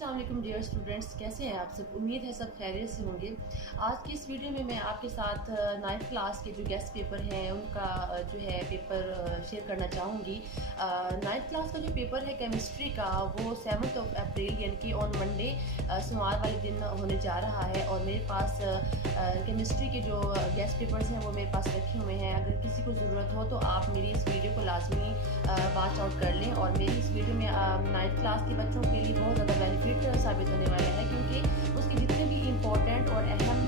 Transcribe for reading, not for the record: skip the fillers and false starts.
अस्सलाम वालेकुम dear students, कैसे हैं आप सब। उम्मीद है सब खैरियत से होंगे। आज की इस वीडियो में मैं आपके साथ 9th क्लास के जो गेस्ट पेपर हैं उनका जो है पेपर शेयर करना चाहूँगी। 9th क्लास का जो पेपर है केमिस्ट्री का वो 7 अप्रैल यानी कि ऑन मंडे सोमवार वाले दिन होने जा रहा है। और मेरे पास केमिस्ट्री के जो गेस्ट पेपर्स हैं वो मेरे पास रखे हुए हैं। अगर किसी को ज़रूरत हो तो आप मेरी इस वीडियो को लाजमी वॉच आउट कर लें। और मेरी इस वीडियो में 9th क्लास के बच्चों के लिए बहुत ज़्यादा बेनिफिट साबित होने वाला है, क्योंकि उसके जितने भी इम्पोर्टेंट और अहम